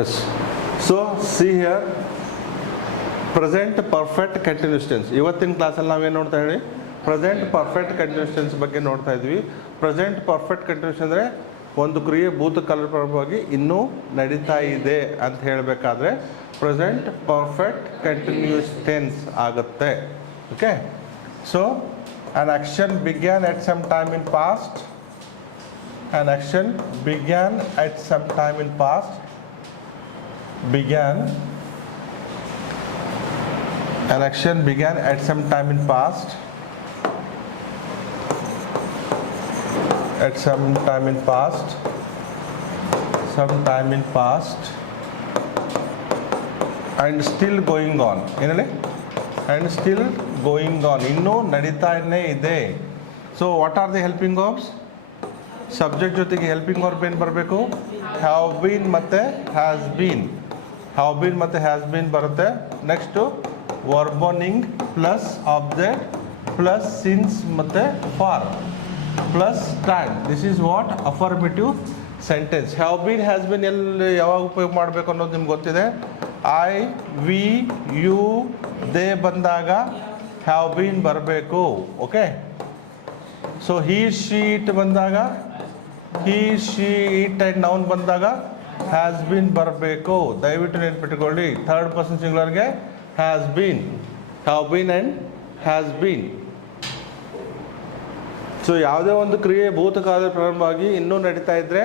S. So see here present perfect continuous tense. ಇವತ್ತಿನ ಕ್ಲಾಸಲ್ಲಿ ನಾವೇನು ನೋಡ್ತಾ ಹೇಳಿ, ಪ್ರೆಸೆಂಟ್ ಪರ್ಫೆಕ್ಟ್ ಕಂಟಿನ್ಯೂಸ್ ಟೆನ್ಸ್ ಬಗ್ಗೆ ನೋಡ್ತಾ ಇದ್ವಿ. ಪ್ರೆಸೆಂಟ್ ಪರ್ಫೆಕ್ಟ್ ಕಂಟಿನ್ಯೂಸ್ ಅಂದರೆ ಒಂದು ಕ್ರಿಯೆ ಭೂತಕಾಲವಾಗಿ ಇನ್ನೂ ನಡೀತಾ ಇದೆ ಅಂತ ಹೇಳಬೇಕಾದ್ರೆ ಪ್ರೆಸೆಂಟ್ ಪರ್ಫೆಕ್ಟ್ ಕಂಟಿನ್ಯೂಸ್ ಟೆನ್ಸ್ ಆಗುತ್ತೆ. Okay. So an action began at some time in past. An action began at some time in past. Began. An action began at some time in past. At some time in past. Some time in past. And still going on. ಏನಂದ್ರೆ and still going on. ಇನ್ನೂ ನಡೀತಾನೇ ಇದೆ. So what are the helping verbs? Subject ಜೊತೆಗೆ helping verb ಏನು ಬರಬೇಕು? Have been ಮತ್ತು has been. Have been ಮತ್ತು has been ಬರುತ್ತೆ. Next verbing plus object plus since ಮತ್ತು for plus stand. This is what affirmative sentence. Have been has been ಎಲ್ಲಿ ಯಾವಾಗ ಉಪಯೋಗ ಮಾಡಬೇಕು ಅನ್ನೋದು ನಿಮ್ಗೆ ಗೊತ್ತಿದೆ. ಐ, ವಿ, ಯು, ದೇ ಬಂದಾಗ ಹ್ಯಾವ್ ಬೀನ್ ಬರಬೇಕು. Okay. So he, she, it ಬಂದಾಗ he, she, it and noun ಬಂದಾಗ ಹ್ಯಾಸ್ ಬೀನ್ ಬರಬೇಕು. ದಯವಿಟ್ಟು ನೆನ್ಪಿಟ್ಕೊಳ್ಳಿ, ಥರ್ಡ್ ಪರ್ಸನ್ ಸಿಂಗ್ಯುಲರ್ಗೆ has been, have been and has been. So ಯಾವುದೇ ಒಂದು ಕ್ರಿಯೆ ಭೂತಕಾಲದ ಪ್ರಾರಂಭವಾಗಿ ಇನ್ನೂ ನಡೀತಾ ಇದ್ದರೆ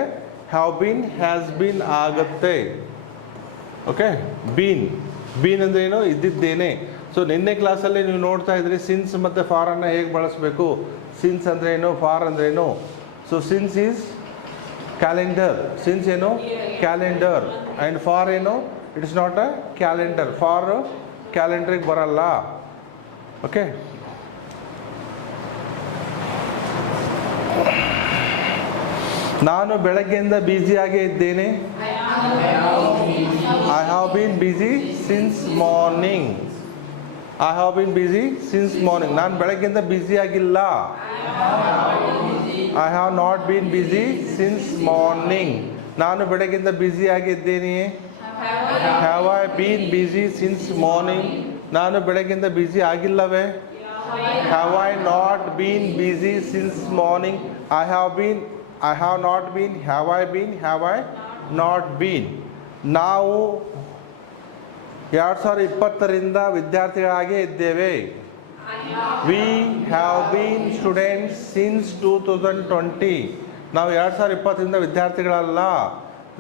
ಹ್ಯಾವ್ ಬೀನ್ ಹ್ಯಾಸ್ ಬೀನ್ ಆಗುತ್ತೆ. ಓಕೆ. ಬೀನ್, ಬೀನ್ ಅಂದರೆ ಏನು? ಇದ್ದಿದ್ದೇನೆ. ಸೊ ನಿನ್ನೆ ಕ್ಲಾಸಲ್ಲಿ ನೀವು ನೋಡ್ತಾ ಇದ್ರಿ ಸಿನ್ಸ್ ಮತ್ತು ಫಾರನ್ನು ಹೇಗೆ ಬಳಸಬೇಕು. ಸಿನ್ಸ್ ಅಂದರೆ ಏನು, ಫಾರ್ ಅಂದರೆ ಏನು. So since is calendar. Since ಏನು? ಕ್ಯಾಲೆಂಡರ್. ಆ್ಯಂಡ್ ಫಾರ್ ಏನು? It is not a calendar. For ಕ್ಯಾಲೆಂಡ್ರಿಗೆ ಬರಲ್ಲ. ಓಕೆ. ನಾನು ಬೆಳಗ್ಗೆಯಿಂದ ಬ್ಯುಸಿಯಾಗೇ ಇದ್ದೇನೆ. I have been busy since morning. I have been busy since morning. ನಾನು ಬೆಳಗ್ಗೆಯಿಂದ ಬ್ಯುಸಿ ಆಗಿಲ್ಲ. I have not been busy since morning. ನಾನು ಬೆಳಗ್ಗೆಯಿಂದ ಬ್ಯುಸಿ ಆಗಿದ್ದೇನೆ. Have I been busy since morning? ನಾನು ಬೆಳಗ್ಗೆಯಿಂದ busy ಆಗಿಲ್ಲವೇ? Have I not been busy since morning? I have been, I have not been, have I been, have I not been. ನಾವು 2020ರಿಂದ ವಿದ್ಯಾರ್ಥಿಗಳಾಗೇ ಇದ್ದೇವೆ. We have been students since 2020. ನಾವು 2020ರಿಂದ ವಿದ್ಯಾರ್ಥಿಗಳಲ್ಲ.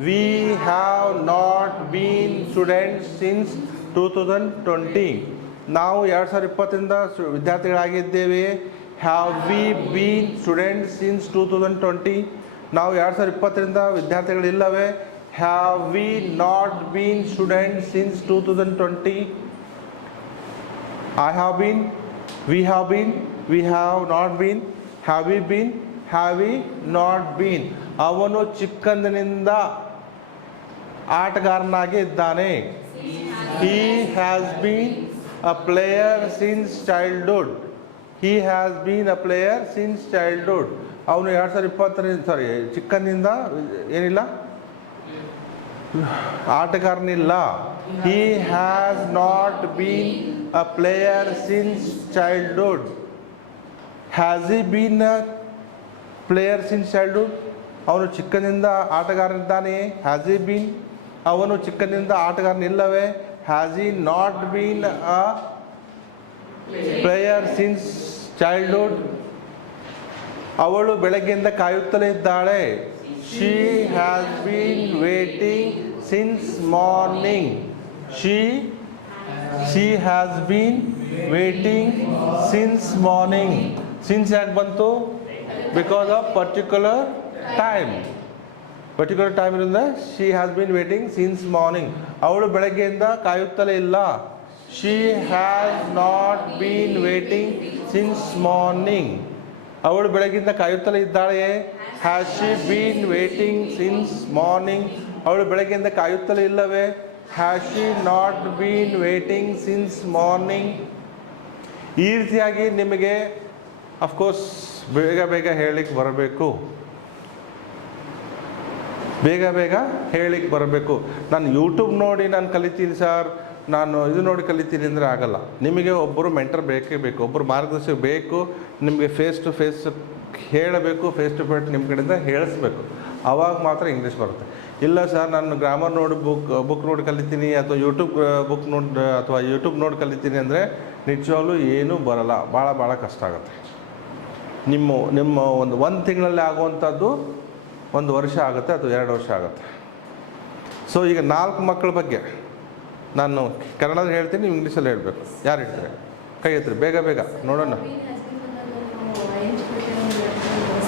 We have not been students since 2020. ನಾವು 2020ರಿಂದ ವಿದ್ಯಾರ್ಥಿಗಳಾಗಿದ್ದೇವೆ. Have we been students since 2020. ನಾವು 2020ರಿಂದ ವಿದ್ಯಾರ್ಥಿಗಳಿಲ್ಲವೇ? Have we not been students since 2020? I have been, we have been, we have not been, have we been, have we not been. ಅವನು ಚಿಕ್ಕಂದಿನಿಂದ ಆಟಗಾರನಾಗಿ ಇದ್ದಾನೆ. He has been a player since childhood. He has been a player since childhood. ಅವನು 2020 ಚಿಕ್ಕಂದಿನಿಂದ ಏನಿಲ್ಲ, ಆಟಗಾರನಿಲ್ಲ. He has not been a player since childhood. Has he been a player since childhood? ಅವನು ಚಿಕ್ಕನಿಂದ ಆಟಗಾರನಿದ್ದಾನೆ. Has he been? ಅವನು ಚಿಕ್ಕನಿಂದ ಆಟಗಾರನಿಲ್ಲವೇ? Has he not been a player since childhood? ಅವಳು ಬೆಳಗ್ಗೆಯಿಂದ ಕಾಯುತ್ತಲೇ ಇದ್ದಾಳೆ. She has been waiting since morning. She has been waiting since morning. Since ಯಾಕೆ ಬಂತು? Because of particular time. Particular time ಇರೋದ್ರಿಂದ she has been waiting since morning. ಅವಳು ಬೆಳಗ್ಗೆಯಿಂದ ಕಾಯುತ್ತಲೇ ಇಲ್ಲ. She has not been waiting since morning. ಅವಳು ಬೆಳಗ್ಗಿಂದ ಕಾಯುತ್ತಲೇ ಇದ್ದಾಳೆ. Has she been waiting since morning? ಅವಳು ಬೆಳಗ್ಗೆಯಿಂದ ಕಾಯುತ್ತಲೇ ಇಲ್ಲವೇ? Has she not been waiting since morning? ಈ ರೀತಿಯಾಗಿ ನಿಮಗೆ ಅಫ್ಕೋರ್ಸ್ ಬೇಗ ಬೇಗ ಹೇಳಲಿಕ್ಕೆ ಬರಬೇಕು. ಬೇಗ ಬೇಗ ಹೇಳಿಕ್ಕೆ ಬರಬೇಕು. ನಾನು ಯೂಟ್ಯೂಬ್ ನೋಡಿ ನಾನು ಕಲಿತೀನಿ ಸರ್, ನಾನು ಇದು ನೋಡಿ ಕಲಿತೀನಿ ಅಂದರೆ ಆಗಲ್ಲ. ನಿಮಗೆ ಒಬ್ಬರು ಮೆಂಟರ್ ಬೇಕೇ ಬೇಕು, ಒಬ್ಬರು ಮಾರ್ಗದರ್ಶಕ ಬೇಕು. ನಿಮಗೆ ಫೇಸ್ ಟು ಫೇಸ್ ಹೇಳಬೇಕು, ಫೇಸ್ ಟು ಫೇಸ್ ನಿಮ್ಮ ಕಡೆಯಿಂದ ಹೇಳಿಸ್ಬೇಕು, ಆವಾಗ ಮಾತ್ರ ಇಂಗ್ಲೀಷ್ ಬರುತ್ತೆ. ಇಲ್ಲ ಸರ್ ನಾನು ಗ್ರಾಮರ್ ನೋಡಿ ಬುಕ್ ನೋಡಿ ಕಲಿತೀನಿ ಅಥವಾ ಯೂಟ್ಯೂಬ್ ಬುಕ್ ನೋಡಿ ಅಥವಾ ಯೂಟ್ಯೂಬ್ ನೋಡಿ ಕಲಿತೀನಿ ಅಂದರೆ ನಿಜವಾಗ್ಲೂ ಏನೂ ಬರಲ್ಲ, ಭಾಳ ಕಷ್ಟ ಆಗುತ್ತೆ. ನಿಮ್ಮ ಒಂದು ತಿಂಗಳಲ್ಲಿ ಆಗುವಂಥದ್ದು 1 ವರ್ಷ ಆಗುತ್ತೆ ಅಥವಾ 2 ವರ್ಷ ಆಗುತ್ತೆ. ಸೊ ಈಗ 4 ಮಕ್ಕಳ ಬಗ್ಗೆ ನಾನು ಕನ್ನಡದಲ್ಲಿ ಹೇಳ್ತೀನಿ, ನೀವು ಇಂಗ್ಲೀಷಲ್ಲಿ ಹೇಳಬೇಕು. ಯಾರು ಹೇಳ್ತಾರೆ? ಕೈ ಎತ್ತಿರಿ ಬೇಗ ಬೇಗ ನೋಡೋಣ.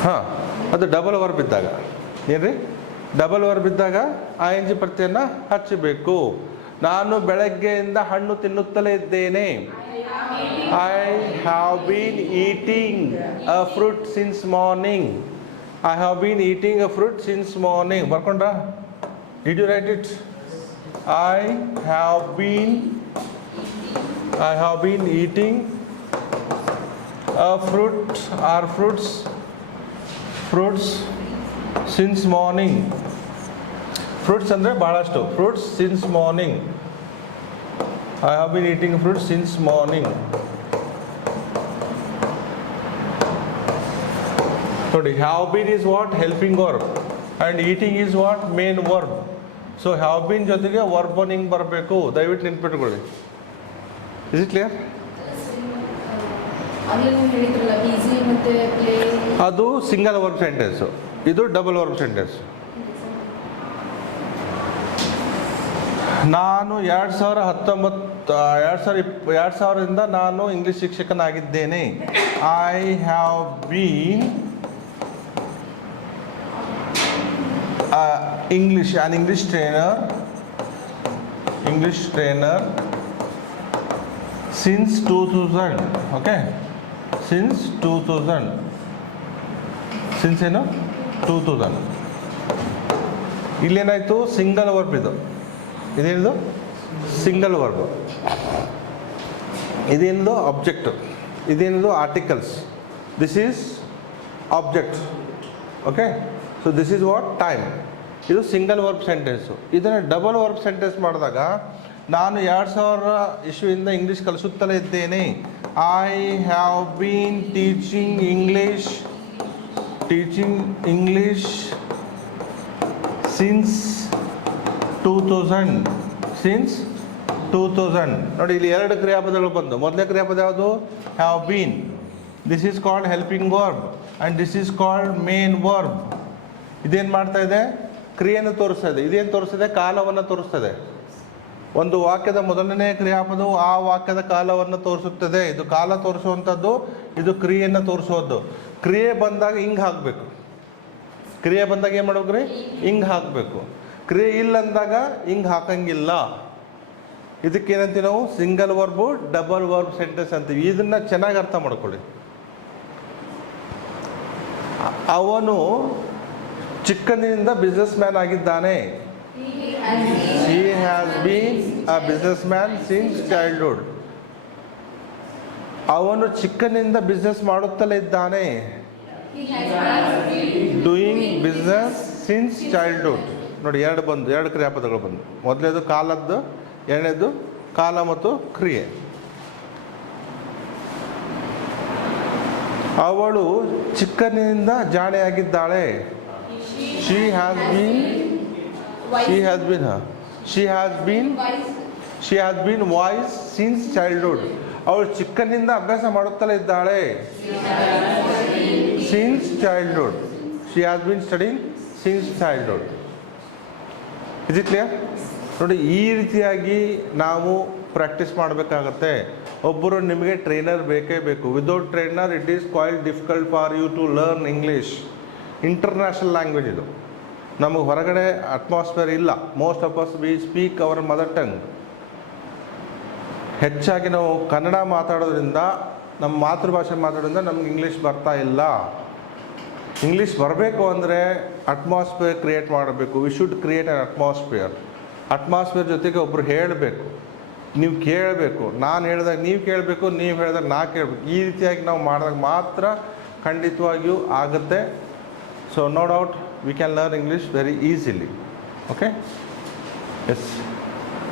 ಹಾಂ, ಅದು ಡಬಲ್ ವರ್ಬ್ ಇದ್ದಾಗ ಏನ್ರಿ? ಡಬಲ್ ವರ್ಬ್ ಇದ್ದಾಗ ING ಪ್ರತ್ಯಯನ ಹಚ್ಚಬೇಕು. ನಾನು ಬೆಳಗ್ಗೆಯಿಂದ ಹಣ್ಣು ತಿನ್ನುತ್ತಲೇ ಇದ್ದೇನೆ. I have bean eating a fruit since morning. I have been eating a fruit since morning. ಬರ್ಕೊಂಡ್ರಾ? Did you write it? I have been eating a fruit or fruits since morning. Fruits ಅಂದರೆ ಭಾಳಷ್ಟು. Fruits since morning. I have been eating fruits since morning. ನೋಡಿ, have been is what? Helping verb. And eating is what? Main verb. So have been ಜೊತೆಗೆ verb ಹಿಂಗೆ ಬರಬೇಕು. ದಯವಿಟ್ಟು ನೆನ್ಪಿಟ್ಕೊಳ್ಳಿ. Is it clear? ಅದು single verb sentence, ಇದು double verb sentence. ನಾನು 2000ರಿಂದ ನಾನು ಇಂಗ್ಲೀಷ್ ಶಿಕ್ಷಕನಾಗಿದ್ದೇನೆ. I have been an English trainer since 2000. Okay, since 2000. Since ಏನು? 2000. ಇಲ್ಲೇನಾಯಿತು? ಸಿಂಗಲ್ ವರ್ಬ್ ಇದು. ಇದೇನಿದು? Single verb. ಇದೇನಿದು? ಆಬ್ಜೆಕ್ಟ್. ಇದೇನಿದು? Articles. This is object. Okay, so this is what? Time. ಇದು ಸಿಂಗಲ್ ವರ್ಬ್ ಸೆಂಟೆನ್ಸು. ಇದನ್ನು ಡಬಲ್ ವರ್ಬ್ ಸೆಂಟೆನ್ಸ್ ಮಾಡಿದಾಗ ನಾನು 2000 ಇಸ್ವಿಯಿಂದ English ಕಲಿಸುತ್ತಲೇ ಇದ್ದೇನೆ. I have bean teaching English since 2000. ನೋಡಿ, ಇಲ್ಲಿ 2 ಕ್ರಿಯಾಪದಗಳು ಬಂದು. ಮೊದಲನೇ ಕ್ರಿಯಾಪದ ಯಾವುದು? Have been. This is called helping verb and this is called main verb. ಇದೇನು ಮಾಡ್ತಾ ಇದೆ? ಕ್ರಿಯೆಯನ್ನು ತೋರಿಸ್ತಾ ಇದೆ. ಇದೇನು ತೋರಿಸ್ತಿದೆ? ಕಾಲವನ್ನು ತೋರಿಸ್ತದೆ. ಒಂದು ವಾಕ್ಯದ ಮೊದಲನೇ ಕ್ರಿಯಾಪದವು ಆ ವಾಕ್ಯದ ಕಾಲವನ್ನು ತೋರಿಸುತ್ತದೆ. ಇದು ಕಾಲ ತೋರಿಸುವಂಥದ್ದು, ಇದು ಕ್ರಿಯೆಯನ್ನು ತೋರಿಸೋದು. ಕ್ರಿಯೆ ಬಂದಾಗ ಹಿಂಗೆ ಹಾಕಬೇಕು. ಕ್ರಿಯೆ ಬಂದಾಗ ಏನು ಮಾಡ್ಬೇಕ್ರಿ? ಹಿಂಗೆ ಹಾಕಬೇಕು. ಕ್ರಿಯೆ ಇಲ್ಲ ಅಂದಾಗ ಹಿಂಗೆ ಹಾಕಂಗಿಲ್ಲ. ಇದಕ್ಕೇನಂತೀವಿ ನಾವು? Single verb double verb sentence ಅಂತೀವಿ. ಇದನ್ನು ಚೆನ್ನಾಗಿ ಅರ್ಥ ಮಾಡ್ಕೊಳ್ಳಿ. ಅವನು ಚಿಕ್ಕಂದಿನಿಂದ ಬಿಸ್ನೆಸ್ ಮ್ಯಾನ್ ಆಗಿದ್ದಾನೆ. He has been a businessman since childhood. ಅವನು ಚಿಕ್ಕನಿಂದ ಬಿಸ್ನೆಸ್ ಮಾಡುತ್ತಲೇ ಇದ್ದಾನೆ. Doing business since childhood. ನೋಡಿ, 2 ಕ್ರಿಯಾಪದಗಳು ಬಂದು. ಮೊದಲನೇದು ಕಾಲದ್ದು, ಎರಡನೇದು ಕಾಲ ಮತ್ತು ಕ್ರಿಯೆ. ಅವಳು ಚಿಕ್ಕನಿಂದ ಜಾಣೆಯಾಗಿದ್ದಾಳೆ. She has been wise since childhood. ಅವಳು ಚಿಕ್ಕನಿಂದ ಅಭ್ಯಾಸ ಮಾಡುತ್ತಲೇ ಇದ್ದಾಳೆ. Since childhood. She has been studying since childhood. Is it clear? ನೋಡಿ, ಈ ರೀತಿಯಾಗಿ ನಾವು ಪ್ರಾಕ್ಟೀಸ್ ಮಾಡಬೇಕಾಗತ್ತೆ. ಒಬ್ಬರು ನಿಮಗೆ ಟ್ರೈನರ್ ಬೇಕೇ ಬೇಕು. Without trainer it is quite difficult for you to learn English. International language ಇದು. ನಮಗೆ ಹೊರಗಡೆ ಅಟ್ಮಾಸ್ಫಿಯರ್ ಇಲ್ಲ. Most of us we speak our mother tongue. ಹೆಚ್ಚಾಗಿ ನಾವು ಕನ್ನಡ ಮಾತಾಡೋದ್ರಿಂದ, ನಮ್ಮ ಮಾತೃಭಾಷೆ ಮಾತಾಡೋದ್ರಿಂದ ನಮ್ಗೆ ಇಂಗ್ಲೀಷ್ ಬರ್ತಾ ಇಲ್ಲ. ಇಂಗ್ಲೀಷ್ ಬರಬೇಕು ಅಂದರೆ ಅಟ್ಮಾಸ್ಫಿಯರ್ ಕ್ರಿಯೇಟ್ ಮಾಡಬೇಕು. We should create an atmosphere ಜೊತೆಗೆ ಒಬ್ಬರು ಹೇಳಬೇಕು, ನೀವು ಕೇಳಬೇಕು. ನಾನು ಹೇಳಿದಾಗ ನೀವು ಕೇಳಬೇಕು, ನೀವು ಹೇಳಿದಾಗ ನಾ ಕೇಳಬೇಕು. ಈ ರೀತಿಯಾಗಿ ನಾವು ಮಾಡಿದಾಗ ಮಾತ್ರ ಖಂಡಿತವಾಗಿಯೂ ಆಗುತ್ತೆ. So no doubt we can learn English very easily. Okay? Yes.